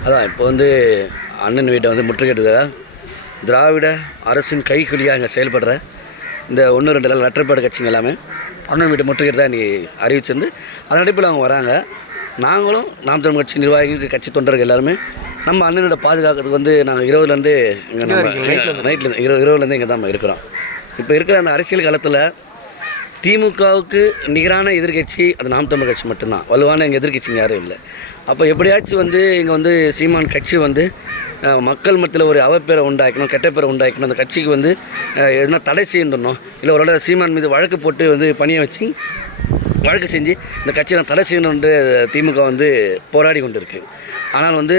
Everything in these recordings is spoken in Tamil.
இப்போ வந்து அண்ணன் வீட்டை வந்து முற்றுகையிட்டதாக திராவிட அரசின் கைக்குலியாக இங்கே செயல்படுற இந்த ஒன்று ரெண்டு லெட்டர்பேடு கட்சிங்க எல்லாமே. அண்ணன் வீட்டை முற்றுகையிட்டு தான் இன்றைக்கி அறிவிச்சிருந்து அதன் அடிப்பில் அவங்க வராங்க. நாங்களும் நாம் தமிழ் கட்சி நிர்வாகிகள் கட்சி தொண்டர்கள் எல்லாருமே நம்ம அண்ணனோட பாதுகாக்கிறதுக்கு வந்து நாங்கள் இருபதுலேருந்து இங்கே நம்ம நைட்லேருந்து இருபது இருபதுலேருந்து இங்கே தான் இருக்கிறோம். இப்போ இருக்கிற அந்த அரசியல் காலத்தில் திமுகவுக்கு நிகரான எதிர்க்கட்சி அது நாம் தமிழ் கட்சி மட்டும்தான். வலுவான எங்கள் எதிர்க்கட்சிங்க யாரும் இல்லை. அப்போ எப்படியாச்சும் வந்து இங்கே வந்து சீமான் கட்சி வந்து மக்கள் மத்தியில் ஒரு அவப்பேரை உண்டாக்கணும் கெட்ட பேரை உண்டாக்கணும் அந்த கட்சிக்கு வந்து எதுனா தடை செய்யணும் இல்லை ஒரு சீமான் மீது வழக்கு போட்டு வந்து பணியை வச்சு வழக்கு செஞ்சு இந்த கட்சியை நான் தடை செய்யணுன்ட்டு திமுக வந்து போராடி கொண்டு இருக்கு ஆனால் வந்து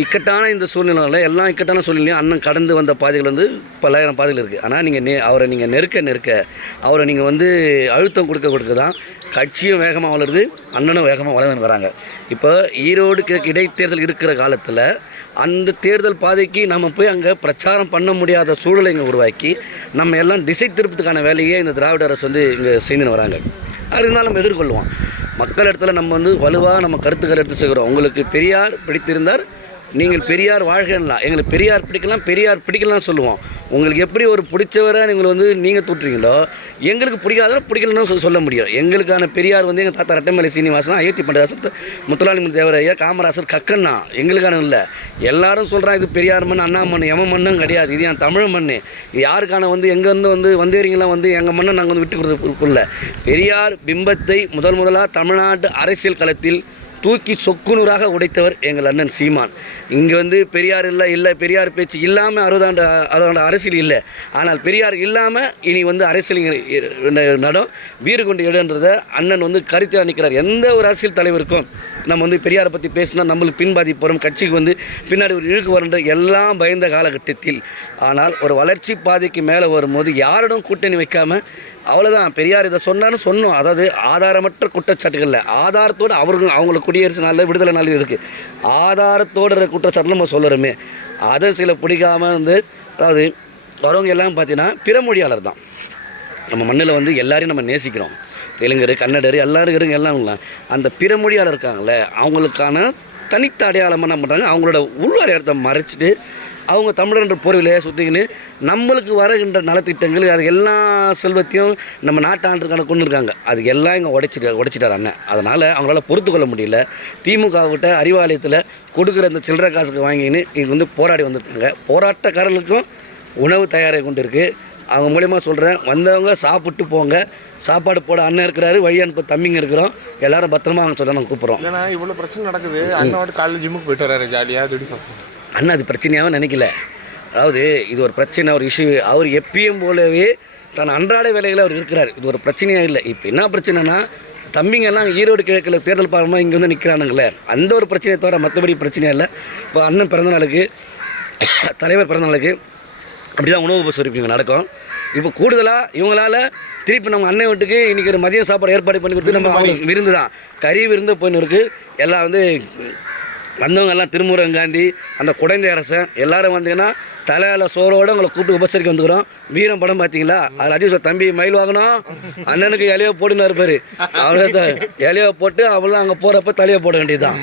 இக்கட்டான இந்த சூழ்நிலையில் எல்லா இக்கட்டான சூழ்நிலையும் அண்ணன் கடந்து வந்த பாதைகள் வந்து பல்லாயிரம் பாதைகள் இருக்குது ஆனால் நீங்கள் நெ அவரை நீங்கள் நெருக்க நெருக்க அவரை நீங்கள் வந்து அழுத்தம் கொடுக்க கொடுக்க தான் கட்சியும் வேகமாக வளருது அண்ணனும் வேகமாக வளர்ந்து வராங்க. இப்போ ஈரோடு கிழக்கு இடைத்தேர்தல் இருக்கிற காலத்தில் அந்த தேர்தல் பாதைக்கு நம்ம போய் அங்கே பிரச்சாரம் பண்ண முடியாத சூழலை இங்கே உருவாக்கி நம்ம எல்லாம் திசை திருப்பத்துக்கான வேலையை இந்த திராவிட அரசு வந்து இங்கே செய்துன்னு வராங்க. அது இருந்தாலும் நம்ம எதிர்கொள்வோம். மக்கள் இடத்துல நம்ம வந்து வலுவாக நம்ம கருத்துக்கள் எடுத்து செய்கிறோம் உங்களுக்கு பெரியார் பிடித்திருந்தார் நீங்கள் பெரியார் வாழ்கலாம் எங்களுக்கு பெரியார் பிடிக்கலாம் பெரியார் பிடிக்கலாம் சொல்லுவோம். உங்களுக்கு எப்படி ஒரு பிடிச்சவரை நீங்கள் வந்து நீங்கள் தூட்டுறீங்களோ எங்களுக்கு பிடிக்காதவரை பிடிக்கலன்னு சொல்ல சொல்ல முடியும். எங்களுக்கான பெரியார் வந்து எங்கள் தாத்தா ரெட்டமலை சீனிவாசன் அயோத்தி பண்டதாசன் முத்துலாலிமன் தேவரையா காமராசர் கக்கண்ணா எங்களுக்கான இல்லை. எல்லாரும் சொல்கிறான் இது பெரியார் மண் அண்ணா மண் எம மண்ணும் கிடையாது. இது என் தமிழ் மண் இது யாருக்கான வந்து எங்கேருந்து வந்து வந்தேரிங்களாம் வந்து எங்கள் மண்ணை நாங்கள் வந்து விட்டு கொடுக்குறதுக்குள்ள பெரியார் பிம்பத்தை முதல் முதலாக தமிழ்நாட்டு அரசியல் களத்தில் தூக்கி சொக்குநூறாக உடைத்தவர் எங்கள் அண்ணன் சீமான். இங்கே வந்து பெரியார் இல்லை இல்லை பெரியார் பேச்சு இல்லாமல் அறுபதாண்டு அறுபதாண்டு அரசியல் இல்லை. ஆனால் பெரியார் இல்லாமல் இனி வந்து அரசியல் நடம் வீறு கொண்டு எடுன்றதை அண்ணன் வந்து கருத்தில் நிற்கிறார் எந்த ஒரு அரசியல் தலைவருக்கும் நம்ம வந்து பெரியாரை பற்றி பேசினா நம்மளுக்கு பின்பாதிப்பு வரும். கட்சிக்கு வந்து பின்னாடி ஒரு இழுக்கு வருன்ற எல்லாம் பயந்த காலகட்டத்தில். ஆனால் ஒரு வளர்ச்சி பாதைக்கு மேலே வரும்போது யாரிடம் கூட்டணி வைக்காமல் அவ்வளோதான் பெரியார் இதை சொன்னாலும் சொன்னோம். அதாவது ஆதாரமற்ற குற்றச்சாட்டுகளில் ஆதாரத்தோடு அவருக்கும் அவங்களுக்கு குடியரசு நாளில் விடுதலை நாள் இருக்குது ஆதாரத்தோடு இருக்கிற குற்றச்சாட்டு நம்ம சொல்லுறோமே அதை சில பிடிக்காமல் வந்து அதாவது வரவங்க எல்லாம் பார்த்தீங்கன்னா பிற மொழியாளர் தான். நம்ம மண்ணில் வந்து எல்லாரையும் நம்ம நேசிக்கிறோம். தெலுங்கர் கன்னடர் எல்லாரும் இருங்க எல்லாம் அந்த பிற மொழியாளர் இருக்காங்களே அவங்களுக்கான தனித்த அடையாளமாக என்ன பண்ணுறாங்க அவங்களோட உள் அடையாளத்தை மறைச்சிட்டு அவங்க தமிழர்ன்ற போர்விலையே சுற்றிக்கின்னு நம்மளுக்கு வருகின்ற நலத்திட்டங்கள் அது எல்லா செல்வத்தையும் நம்ம நாட்டாண்டுக்கான கொண்டு இருக்காங்க அது எல்லாம் இங்கே உடைச்சிட்டு உடைச்சிட்டார் அண்ணன். அதனால் அவங்களால பொறுத்து கொள்ள முடியல. திமுக கிட்ட அறிவாலயத்தில் கொடுக்குற இந்த சில்லறை காசுக்கு வாங்கின்னு இங்கே வந்து போராடி வந்திருக்காங்க. போராட்டக்காரர்களுக்கும் உணவு தயாராகி கொண்டு இருக்கு அவங்க மூலியமா சொல்கிறேன் வந்தவங்க சாப்பிட்டு போங்க. சாப்பாடு போட அண்ணன் இருக்கிறாரு வழி அனுப்ப தம்பிங்க இருக்கிறோம். எல்லாரும் பத்திரமா அவங்க சொல்ல நாங்கள் கூப்பிட்றோம். இல்லைண்ணா இவ்வளோ பிரச்சனை நடக்குது. அண்ணாவோட காலையில் ஜிம்முக்கு போயிட்டு வராரு ஜாலியாக துடிப்போம் அண்ணன் அது பிரச்சனையாகவும் நினைக்கல. அதாவது இது ஒரு பிரச்சனை ஒரு இஷ்யூ அவர் எப்பயும் போலவே தன் அன்றாட வேலையில் அவர் இருக்கிறார். இது ஒரு பிரச்சனையாக இல்லை. இப்போ என்ன பிரச்சனைனா தம்பிங்க எல்லாம் ஈரோடு கிழக்கில் தேர்தல் பார்க்கும்போது இங்கே வந்து நிற்கிறானுங்களே அந்த ஒரு பிரச்சனையை தவிர மற்றபடி பிரச்சனையே இல்லை. இப்போ அண்ணன் பிறந்தநாளுக்கு தலைவர் பிறந்தநாளுக்கு அப்படி தான் உணவு உபசரிப்பு இங்கே நடக்கும். இப்போ கூடுதலாக இவங்களால திருப்பி நம்ம அண்ணன் வீட்டுக்கு இன்றைக்கி ஒரு மதிய சாப்பாடு ஏற்பாடு பண்ணி கொடுத்து நம்ம அவங்களுக்கு விருந்து தான். கறி விருந்து போயின்னு இருக்குது எல்லாம் வந்து வந்தவங்க எல்லாம் திருமுருகன் காந்தி அந்த குடைந்த அரசன் எல்லாரும் வந்தீங்கன்னா தலையால சோறோட உங்களை கூப்பிட்டு உபசரிக்க வந்துக்கிறோம். வீரம் படம் பார்த்தீங்களா? அதில் அதிக தம்பி மயில் வாங்கணும் அண்ணனுக்கு இலையோ போட்டுன்னு இருப்பாரு. அவ்வளோ இலையோ போட்டு அவளும் அங்கே போகிறப்ப தலையை போட வேண்டியதுதான்.